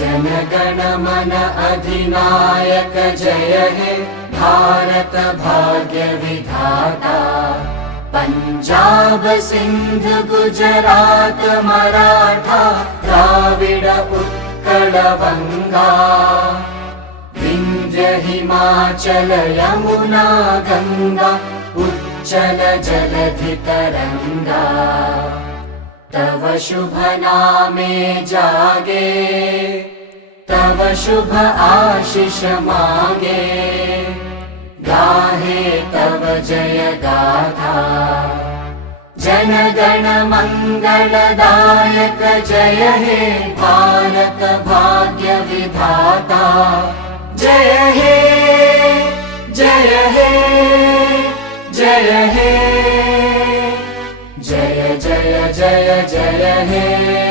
जनगण मन अधिनायक जय हे भारत भाग्य विधाता। पंजाब सिंध गुजरात मराठा द्राविड उत्कल बंगा। विंध्य हिमाचल यमुना गंगा उच्चल जलधि तरंगा। तव शुभ नामे जागे तव शुभ आशीष मांगे। गाहे तव जय गाथा जनगण मंगलदायक जय हे भारत भाग्य विधाता। जय हे जय हे जय हे जय जय जय जय हे।